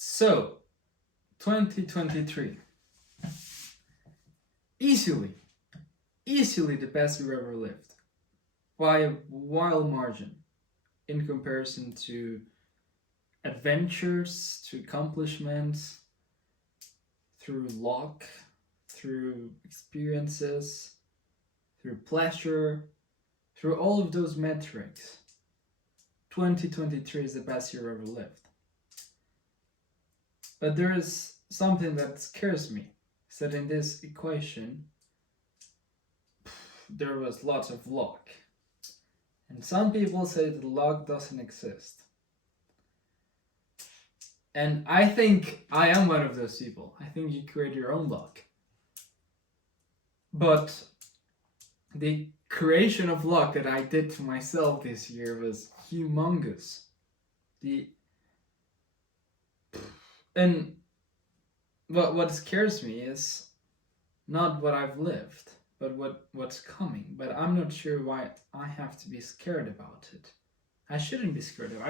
So, 2023. Easily the best year ever lived. By a wild margin. In comparison to adventures, to accomplishments, through luck, through experiences, through pleasure, through all of those metrics. 2023 is the best year ever lived. But there is something that scares me. Is that in this equation, there was lots of luck. And some people say that luck doesn't exist. And I think I am one of those people. I think you create your own luck. But the creation of luck that I did to myself this year was humongous. And what scares me is not what I've lived, but what's coming. But I'm not sure why I have to be scared about it. I shouldn't be scared of it.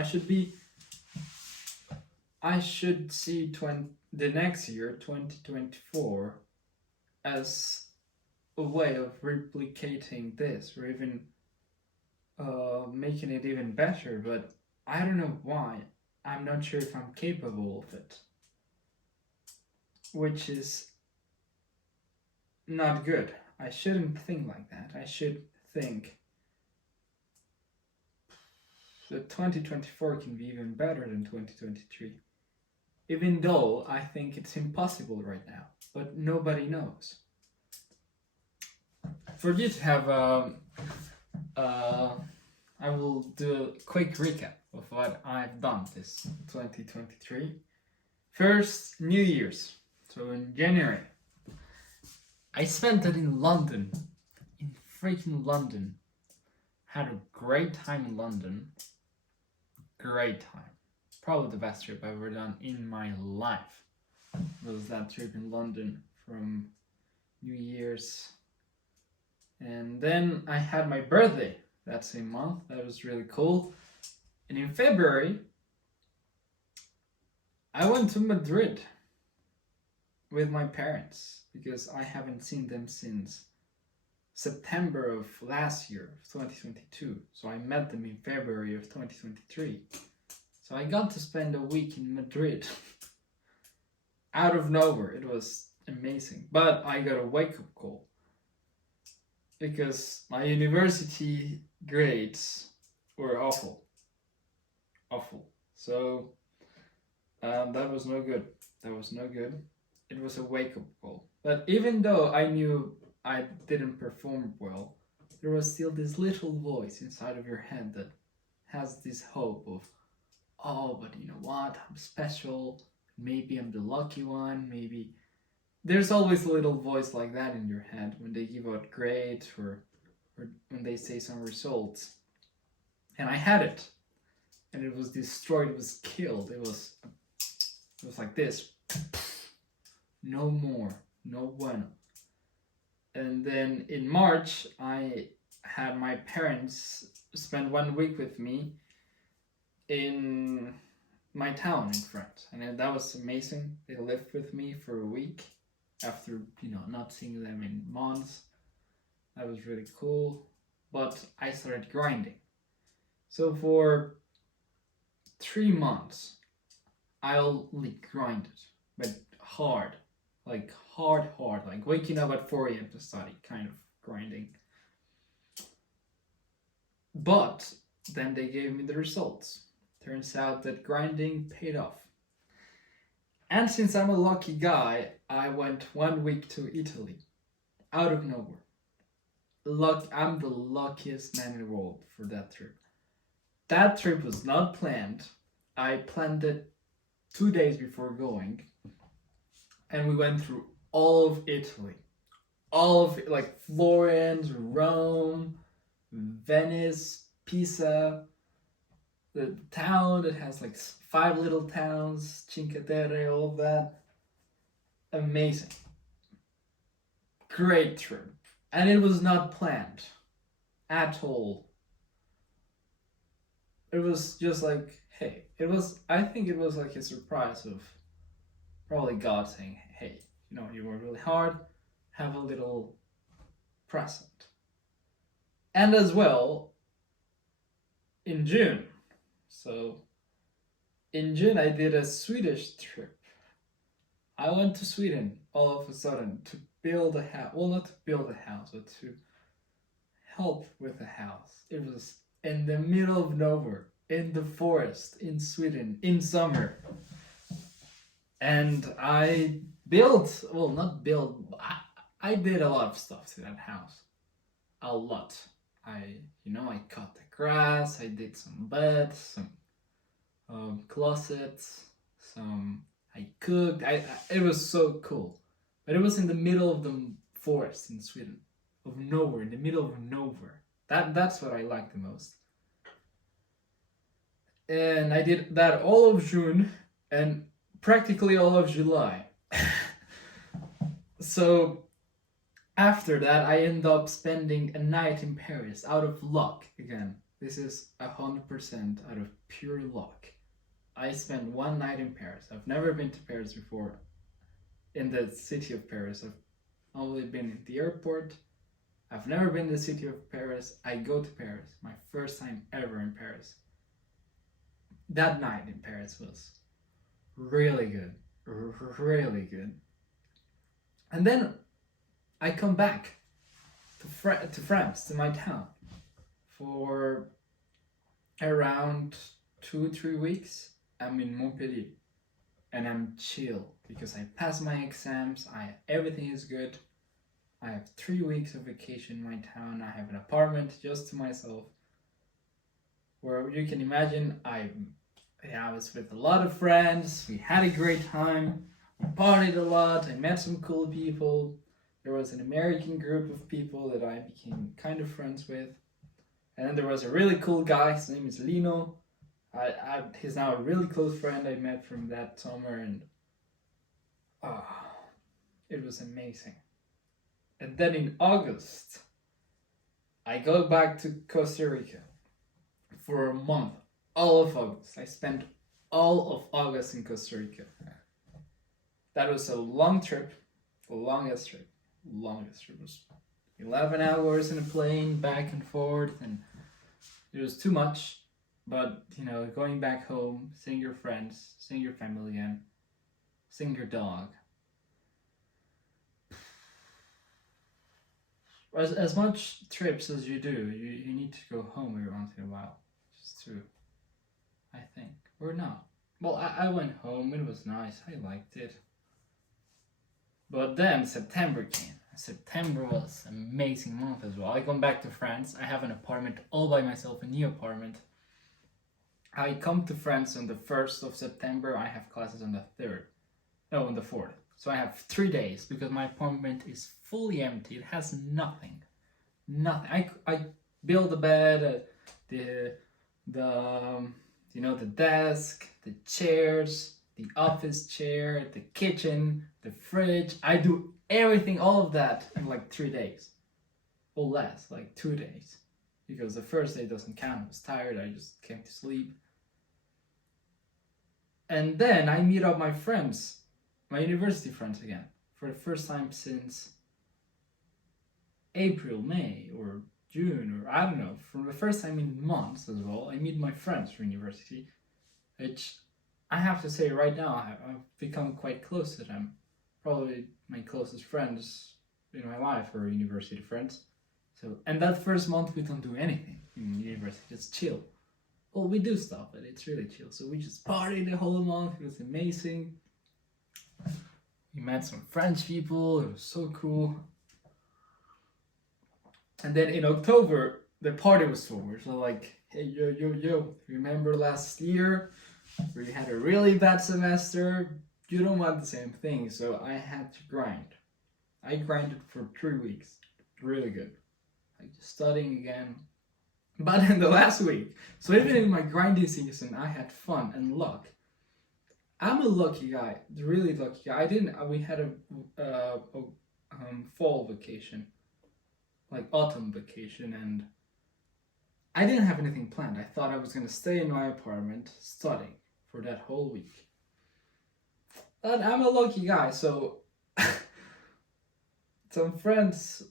I should see the next year, 2024, as a way of replicating this, or even making it even better. But I don't know why. I'm not sure if I'm capable of it, which is not good. I shouldn't think like that. I should think that 2024 can be even better than 2023. Even though I think it's impossible right now, but nobody knows. For you to have I will do a quick recap of what I've done this 2023. First, New Year's. So in January, I spent it in London. In freaking London. Had a great time in London. Great time. Probably the best trip I've ever done in my life. Was that trip in London from New Year's. And then I had my birthday that same month. That was really cool. And in February, I went to Madrid with my parents because I haven't seen them since September of last year, 2022. So I met them in February of 2023. So I got to spend a week in Madrid. Out of nowhere. It was amazing. But I got a wake-up call. Because my university grades were awful. So that was no good. It was a wake-up call. But even though I knew I didn't perform well, there was still this little voice inside of your head that has this hope of, oh, but you know what? I'm special. Maybe I'm the lucky one. Maybe there's always a little voice like that in your head when they give out grades or when they say some results. And I had it. And it was destroyed, it was killed. It was like this. No more. No bueno. And then in March, I had my parents spend 1 week with me in my town in France. And that was amazing. They lived with me for a week after, not seeing them in months. That was really cool. But I started grinding. So for 3 months, I only grinded, but hard, like waking up at 4 a.m. to study, kind of grinding. But then they gave me the results. Turns out that grinding paid off. And since I'm a lucky guy, I went 1 week to Italy, out of nowhere. I'm the luckiest man in the world for that trip. That trip was not planned. I planned it 2 days before going. And we went through all of Italy. All of it, like Florence, Rome, Venice, Pisa. The town that has like 5 little towns, Cinque Terre, all of that. Amazing. Great trip. And it was not planned at all. It was just like, hey, it was. I think it was like a surprise of probably God saying, hey, you worked really hard. Have a little present. And as well, in June. So in June, I did a Swedish trip. I went to Sweden all of a sudden to build a house. Well, not to build a house, but to help with a house. It was in the middle of nowhere, in the forest, in Sweden, in summer. And I built, well, not built, I did a lot of stuff to that house. A lot. I cut the grass, I did some beds, some closets, I cooked. It was so cool. But it was in the middle of the forest in Sweden, of nowhere, in the middle of nowhere. That's what I like the most. And I did that all of June and practically all of July. So after that, I end up spending a night in Paris out of luck again. This is 100% out of pure luck. I spent one night in Paris. I've never been to Paris before. In the city of Paris, I've only been at the airport. I've never been to the city of Paris. I go to Paris, my first time ever in Paris. That night in Paris was really good, really good. And then I come back to France, to my town, for around 2-3 weeks. I'm in Montpellier, and I'm chill because I passed my exams. Everything is good. I have 3 weeks of vacation in my town. I have an apartment just to myself, where you can imagine I was with a lot of friends. We had a great time. We partied a lot. I met some cool people. There was an American group of people that I became kind of friends with. And then there was a really cool guy. His name is Lino. He's now a really close friend I met from that summer. And it was amazing. And then in August, I go back to Costa Rica for a month. All of August. I spent all of August in Costa Rica. That was a long trip. The longest trip. Longest trip was 11 hours in a plane, back and forth, and it was too much. But, going back home, seeing your friends, seeing your family again, seeing your dog. As much trips as you do, you need to go home every once in a while. Just to, I think. Or not. Well, I went home, it was nice, I liked it. But then September came. September was an amazing month as well. I come back to France. I have an apartment all by myself, a new apartment. I come to France on the 1st of September. I have classes on the 3rd. No, on the 4th. So I have 3 days because my apartment is fully empty. It has nothing. Nothing. I build a bed, the desk, the chairs, the office chair, the kitchen, the fridge. I do everything, all of that in like 3 days. Or less, like 2 days. Because the first day doesn't count. I was tired, I just came to sleep. And then I meet up my friends, my university friends again, for the first time since April, May, or June, or I don't know, for the first time in months as well. I meet my friends from university, which I have to say right now, I've become quite close to them. Probably my closest friends in my life are university friends. And that first month we don't do anything in university, just chill. Well, we do stuff, but it's really chill. So we just partied the whole month. It was amazing. We met some French people. It was so cool. And then in October, the party was over. So like, hey, yo, remember last year? We had a really bad semester. You don't want the same thing. So I had to grind. I grinded for 3 weeks. Really good. Like just studying again. But in the last week, so even in my grinding season, I had fun and luck. I'm a lucky guy, really lucky guy. We had a fall vacation, like autumn vacation, and I didn't have anything planned. I thought I was gonna stay in my apartment studying for that whole week. But I'm a lucky guy, so some friends,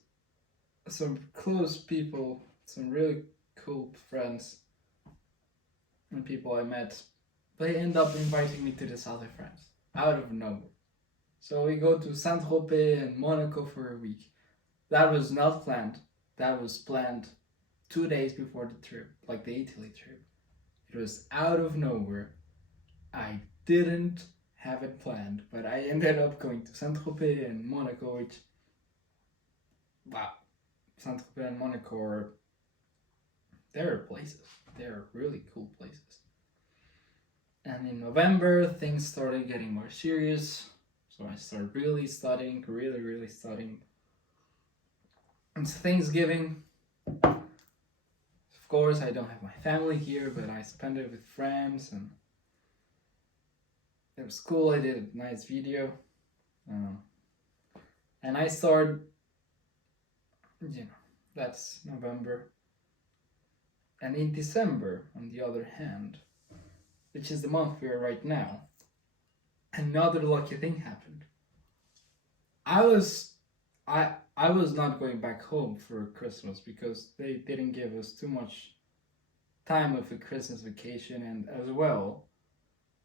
some close people, some really cool friends and people I met, they end up inviting me to this other friends out of nowhere. So we go to Saint Tropez and Monaco for a week. That was not planned. That was planned 2 days before the trip, like the Italy trip. It was out of nowhere. I didn't have it planned, but I ended up going to Saint Tropez and Monaco, which, wow, Saint Tropez and Monaco are, they're places. They're really cool places. And in November, things started getting more serious. So I started really studying, really studying. It's Thanksgiving. Of course, I don't have my family here, but I spent it with friends, and it was cool. I did a nice video. And I started, that's November. And in December, on the other hand, which is the month we are right now, another lucky thing happened. I was not going back home for Christmas because they didn't give us too much time of a Christmas vacation, and as well,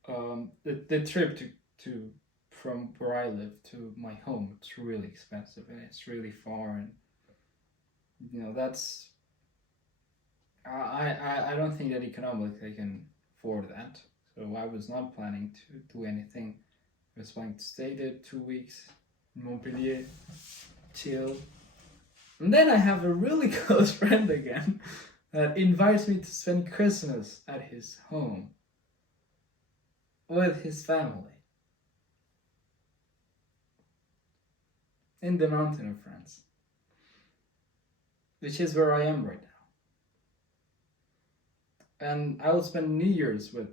the trip to from where I live to my home, it's really expensive and it's really far, and that's I don't think that economically I can afford that. So I was not planning to do anything. I was planning to stay there 2 weeks in Montpellier, chill. And then I have a really close friend again that invites me to spend Christmas at his home with his family in the mountain of France, which is where I am right now. And I will spend New Year's with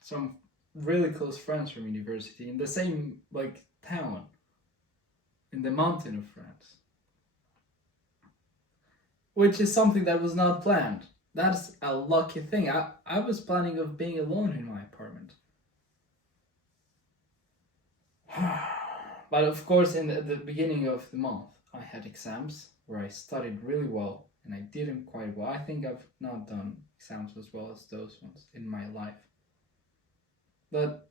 some really close friends from university in the same town in the mountain of France, which is something that was not planned. That's a lucky thing. I was planning of being alone in my apartment. But of course, in the beginning of the month, I had exams where I studied really well, and I didn't quite well. I think I've not done exams as well as those ones in my life. But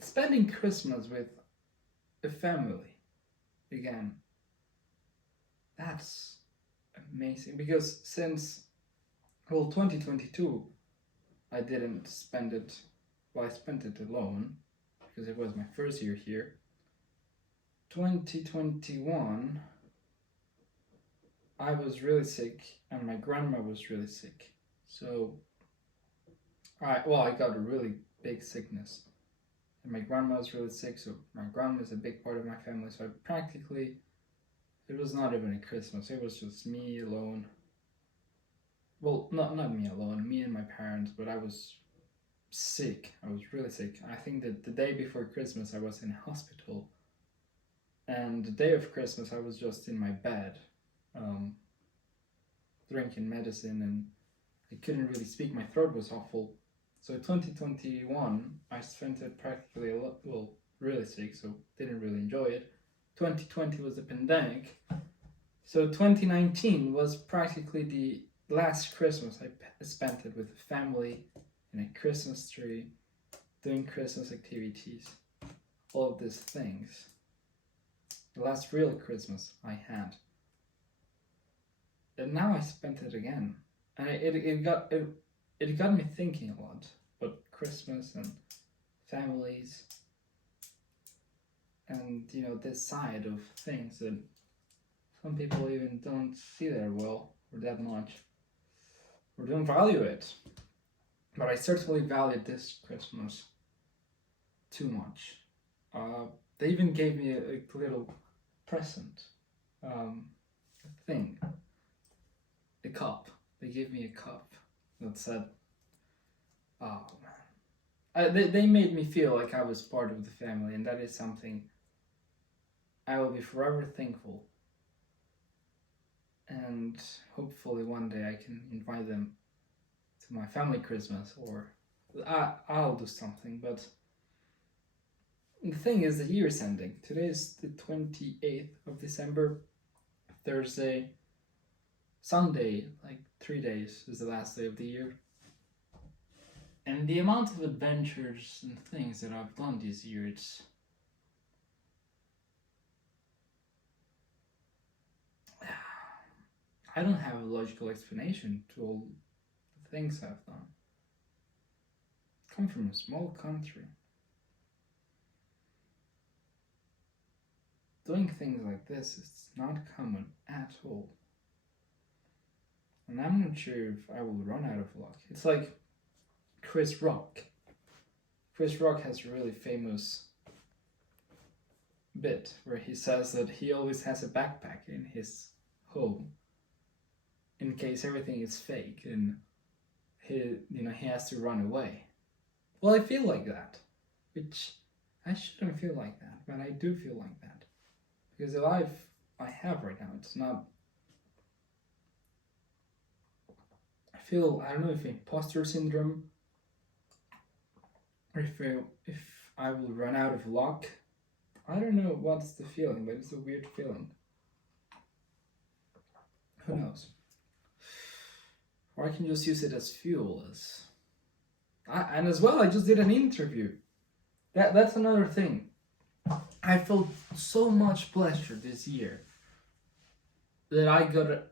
spending Christmas with a family, again, that's amazing. Because since, 2022, I didn't spend it, I spent it alone, because it was my first year here. 2021, I was really sick, and my grandma was really sick. So, I got a really big sickness. And my grandma was really sick, so my grandma is a big part of my family. So it was not even a Christmas. It was just me alone. Well, not me alone, me and my parents, but I was sick. I was really sick. I think that the day before Christmas, I was in a hospital. And the day of Christmas, I was just in my bed, drinking medicine, and I couldn't really speak. My throat was awful. So 2021, I spent it practically really sick, so didn't really enjoy it. 2020 was the pandemic. So 2019 was practically the last Christmas I spent it with the family, in a Christmas tree, doing Christmas activities, all of these things. The last real Christmas I had. And now I spent it again. And it got me thinking a lot about Christmas and families and this side of things that some people even don't see that well or that much or don't value it. But I certainly valued this Christmas too much. They even gave me a little present, a thing, a cup. They gave me a cup that said, "Oh man." They made me feel like I was part of the family, and that is something I will be forever thankful. And hopefully one day I can invite them to my family Christmas, or I'll do something. But the thing is, the year's ending. Today is the 28th of December, Thursday. Sunday, like 3 days, is the last day of the year. And the amount of adventures and things that I've done this year, it's... I don't have a logical explanation to all the things I've done. I come from a small country. Doing things like this is not common at all. And I'm not sure if I will run out of luck. It's like Chris Rock. Chris Rock has a really famous bit where he says that he always has a backpack in his home in case everything is fake and he has to run away. Well, I feel like that, which I shouldn't feel like that, but I do feel like that. Because the life I have right now, it's not... I don't know if imposter syndrome, or if I will run out of luck. I don't know what's the feeling, but it's a weird feeling. Who knows? Or I can just use it as fuel. And as well, I just did an interview. That's another thing. I felt so much pleasure this year that I got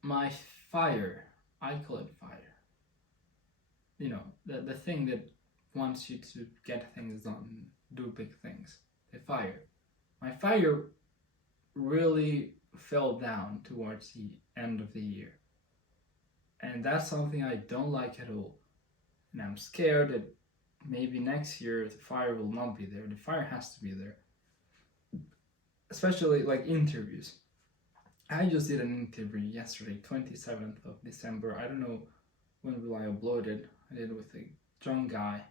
my fire. I call it fire. You know, the thing that wants you to get things done, do big things. The fire. My fire really fell down towards the end of the year. And that's something I don't like at all. And I'm scared that maybe next year the fire will not be there. The fire has to be there. Especially like interviews. I just did an interview yesterday, 27th of December. I don't know when will I upload it. I did it with a young guy,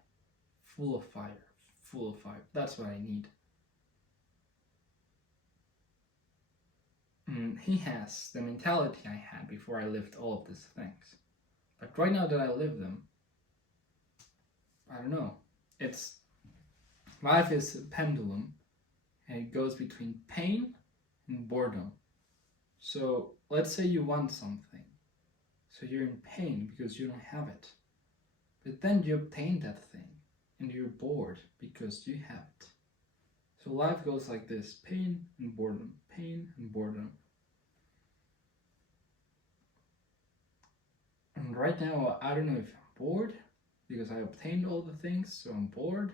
full of fire. That's what I need. He has the mentality I had before I lived all of these things. But right now that I live them, I don't know. Life is a pendulum, and it goes between pain and boredom. So let's say you want something. So you're in pain because you don't have it. But then you obtain that thing and you're bored because you have it. So life goes like this: pain and boredom, pain and boredom. And right now, I don't know if I'm bored because I obtained all the things, so I'm bored.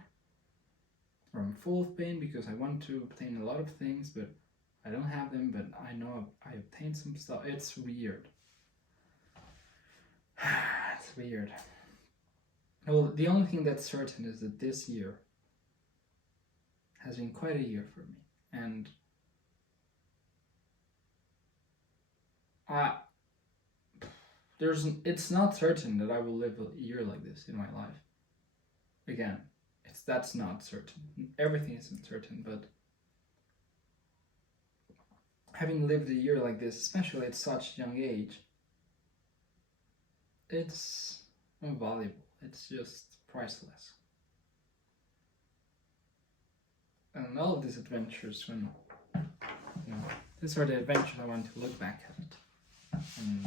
Or I'm full of pain because I want to obtain a lot of things, but I don't have them, but I know I obtained some stuff. It's weird. It's weird. Well, the only thing that's certain is that this year has been quite a year for me. And it's not certain that I will live a year like this in my life. Again, that's not certain. Everything isn't certain, but having lived a year like this, especially at such a young age, it's invaluable. It's just priceless. And all of these adventures, these are the adventures I want to look back at it and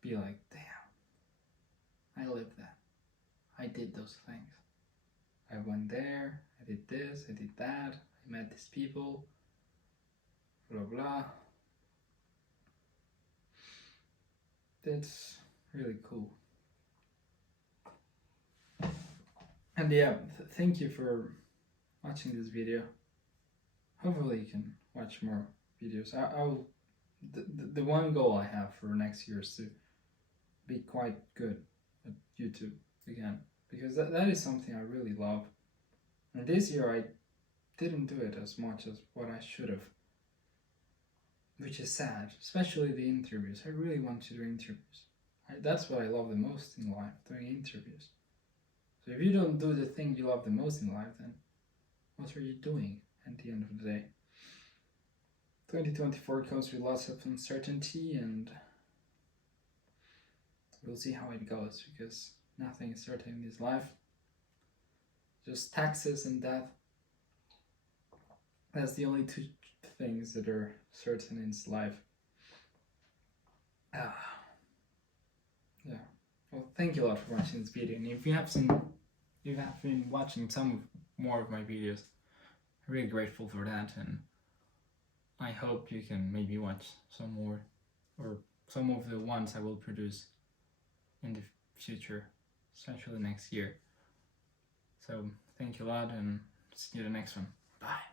be like, damn, I lived that. I did those things. I went there, I did this, I did that, I met these people, blah blah. That's really cool. And yeah, thank you for watching this video. Hopefully you can watch more videos. The one goal I have for next year is to be quite good at YouTube again, because that is something I really love. And this year I didn't do it as much as what I should have, which is sad, especially the interviews. I really want to do interviews. That's what I love the most in life, doing interviews. So if you don't do the thing you love the most in life, then what are you doing at the end of the day? 2024 comes with lots of uncertainty, and we'll see how it goes, because nothing is certain in this life. Just taxes and death. That's the only two things that are certain in this life. Yeah. Well, thank you a lot for watching this video. And if you have been watching some more of my videos, I'm really grateful for that. And I hope you can maybe watch some more, or some of the ones I will produce in the future, especially next year. So thank you a lot, and see you in the next one. Bye.